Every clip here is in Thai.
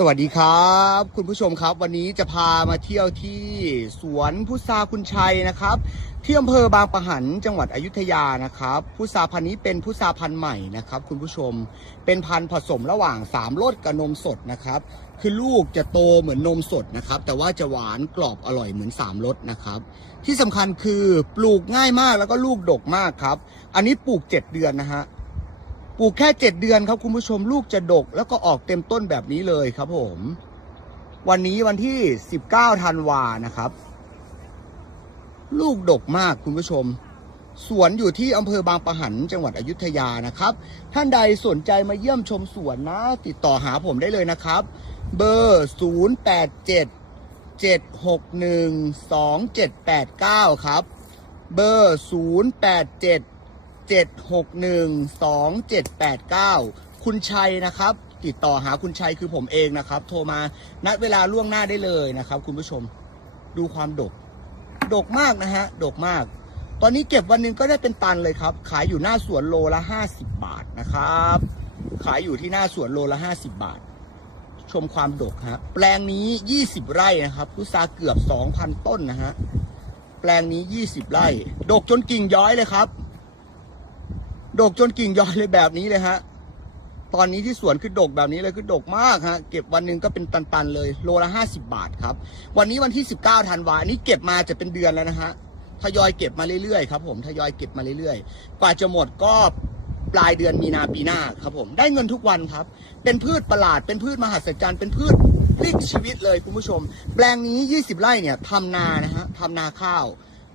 สวัสดีครับ คุณผู้ชมครับ วันนี้จะพามาเที่ยวที่สวนพุทราคุณชัยนะครับที่อำเภอบางปะหันจังหวัดอยุธยานะครับพุทราพันธุ์นี้เป็นพุทราพันธุ์ใหม่นะครับ คุณผู้ชมเป็นพันธุ์ผสมระหว่างสามรสกับนมสดนะครับ คือลูกจะโตเหมือนนมสดนะครับ แต่ว่าจะหวานกรอบอร่อยเหมือนสามรสนะครับ ที่สำคัญคือปลูกง่ายมากแล้วก็ลูกดกมากครับ อันนี้ปลูกเจ็ดเดือนนะฮะ ปลูกแค่เจ็ดเดือนครับคุณผู้ชมลูกจะดก แล้วก็ออกเต็มต้นแบบนี้เลยครับผม วันนี้วันที่สิบเก้าธันวานะครับ ลูกดกมากคุณผู้ชม สวนอยู่ที่อำเภอบางปะหันจังหวัดอยุธยานะครับ ท่านใดสนใจมาเยี่ยมชมสวนนะ ติดต่อหาผมได้เลยนะครับ เบอร์ 0 8 7 7 6 1 2 7 8 9 ครับ เบอร์ 0 8 7 7612789 คุณชัยนะครับ ติดต่อหาคุณชัยคือผมเองนะครับ โทรมานัดเวลาล่วงหน้าได้เลยนะครับ คุณผู้ชมดูความดก ดกมากนะฮะ ดกมาก ตอนนี้เก็บวันหนึงก็ได้เป็นตันเลยครับ ขายอยู่หน้าสวนโลละ 50 บาทนะครับ ขายอยู่ที่หน้าสวนโลละ 50 บาท ชมความดกฮะ แปลงนี้ 20 ไร่นะครับพุทราเกือบ 2,000 ต้นนะฮะ แปลงนี้ 20 ไร่ ดกจนกิ่งย้อยเลยครับ ดกจนกิ่งยอยเลยแบบนี้เลยฮะ ตอนนี้ที่สวนคือดกแบบนี้เลยคือดกมากฮะ เก็บวันหนึ่งก็เป็นตันๆเลย โลละห้าสิบาทครับ วันนี้วันที่สิบเก้าธันวาอันนี้เก็บมาจะเป็นเดือนแล้วนะฮะ ทยอยเก็บมาเรื่อยๆครับผมทยอยเก็บมาเรื่อยๆ กว่าจะหมดก็ปลายเดือนมีนาปีหน้าครับผม ได้เงินทุกวันครับ เป็นพืชประหลาด เป็นพืชมหัศจรรย์ เป็นพืชพลิกชีวิตเลยคุณผู้ชม แปลงนี้ 20 ไร่เนี่ยทำนานะฮะทำนาข้าว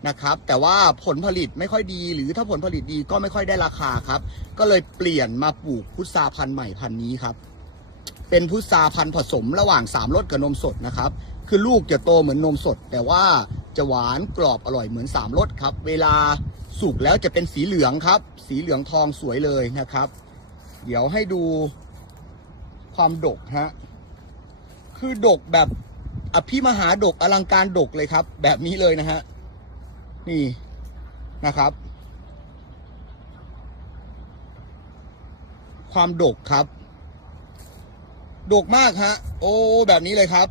นะครับ แต่ว่าผลผลิตไม่ค่อยดี หรือถ้าผลผลิตดีก็ไม่ค่อยได้ราคาครับ ก็เลยเปลี่ยนมาปลูกพุทราพันธุ์ใหม่พันธุ์นี้ครับ เป็นพุทราพันธุ์ผสมระหว่างสามรสกับนมสดนะครับ คือลูกจะโตเหมือนนมสด แต่ว่าจะหวานกรอบอร่อยเหมือนสามรสครับ เวลาสุกแล้วจะเป็นสีเหลืองครับ สีเหลืองทองสวยเลยนะครับ เดี๋ยวให้ดูความดกฮะ คือดกแบบอภิมหาดกอลังการดกเลยครับ แบบนี้เลยนะฮะ นี่นะครับ ความดกครับ ดกมากฮะ โอ้แบบนี้เลยครับ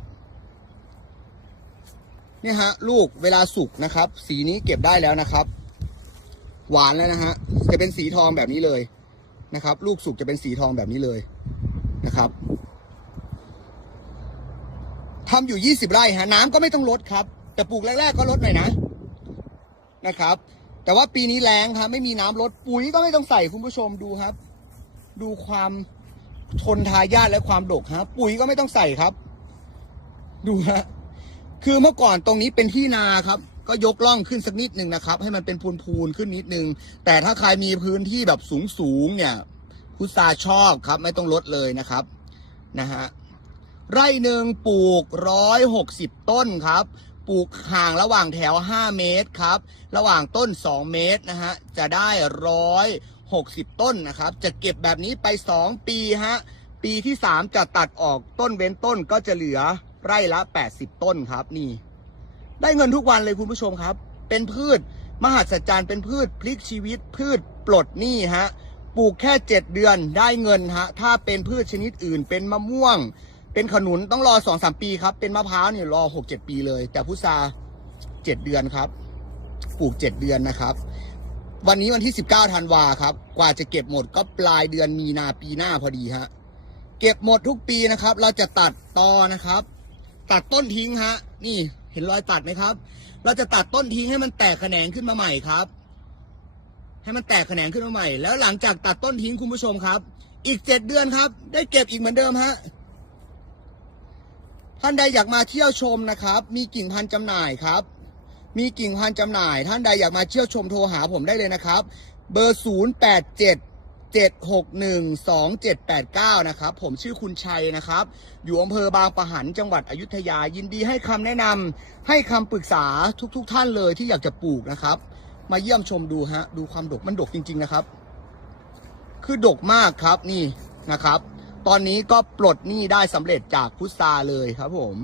เนี่ยฮะ ลูกเวลาสุกนะครับ สีนี้เก็บได้แล้วนะครับ หวานแล้วนะฮะ จะเป็นสีทองแบบนี้เลยนะครับ ลูกสุกจะเป็นสีทองแบบนี้เลยนะครับทำอยู่ 20 ไร่ฮะ น้ำก็ไม่ต้องลดครับ แต่ปลูกแรก ๆ ก็ลดหน่อยนะ นะครับ แต่ว่าปีนี้แรงครับไม่มีน้ำลดปุ๋ยก็ไม่ต้องใส่คุณผู้ชมดูครับ ดูความทนทายาทและความดกฮะปุ๋ยก็ไม่ต้องใส่ครับ ดูฮะคือเมื่อก่อนตรงนี้เป็นที่นาครับ ก็ยกล่องขึ้นสักนิดหนึ่งนะครับ ให้มันเป็นพูนๆขึ้นนิดนึง แต่ถ้าใครมีพื้นที่แบบสูงๆเนี่ยพุทราชอบครับ ไม่ต้องลดเลยนะครับนะฮะไร่หนึ่งปลูกร้อยหกสิบต้นครับ ลูกห่างระหว่างแถว 5 เมตรครับ ระหว่างต้น 2 เมตรนะฮะ จะได้ร้อยหกสิบต้นนะครับ จะเก็บแบบนี้ไป 2 ปีฮะ ปีที่ 3 จะตัดออกต้นเว้นต้นก็จะเหลือไร่ละ 80 ต้นครับนี่ ได้เงินทุกวันเลยคุณผู้ชมครับ เป็นพืช มหัศจรรย์เป็นพืชพลิกชีวิต พืชปลดหนี้ฮะ ปลูกแค่ 7 เดือนได้เงินฮะ ถ้าเป็นพืชชนิดอื่นเป็นมะม่วง เป็นขนุนต้องรอสองสามปีครับ เป็นมะพร้าวเนี่ยรอหกเจ็ดปีเลย แต่พุทราเจ็ดเดือนครับ ปลูกเจ็ดเดือนนะครับ วันนี้วันที่สิบเก้าธันวาครับ กว่าจะเก็บหมดก็ปลายเดือนมีนาปีหน้าพอดีฮะ เก็บหมดทุกปีนะครับ เราจะตัดตอนะครับ ตัดต้นทิ้งฮะ นี่เห็นรอยตัดไหมครับ เราจะตัดต้นทิ้งให้มันแตกแขนงขึ้นมาใหม่ครับ ให้มันแตกแขนงขึ้นมาใหม่ แล้วหลังจากตัดต้นทิ้งคุณผู้ชมครับ อีกเจ็ดเดือนครับ ได้เก็บอีกเหมือนเดิมฮะ ท่านใดอยากมาเที่ยวชมนะครับ มีกิ่งพันธุ์จำหน่ายครับ มีกิ่งพันธุ์จำหน่าย ท่านใดอยากมาเที่ยวชมโทรหาผมได้เลยนะครับ เบอร์ 0 8 7 7 6 1 2 7 8 9 นะครับ ผมชื่อคุณชัยนะครับ อยู่อำเภอบางปะหันจังหวัดอยุธยา ยินดีให้คำแนะนำให้คำปรึกษาทุกๆทท่านเลยที่อยากจะปลูกนะครับ มาเยี่ยมชมดูฮะ ดูความดกมันดกจริง ๆ นะครับ คือดกมากครับนี่นะครับ ตอนนี้ก็ปลดหนี้ได้สำเร็จจากพุทธาเลยครับผม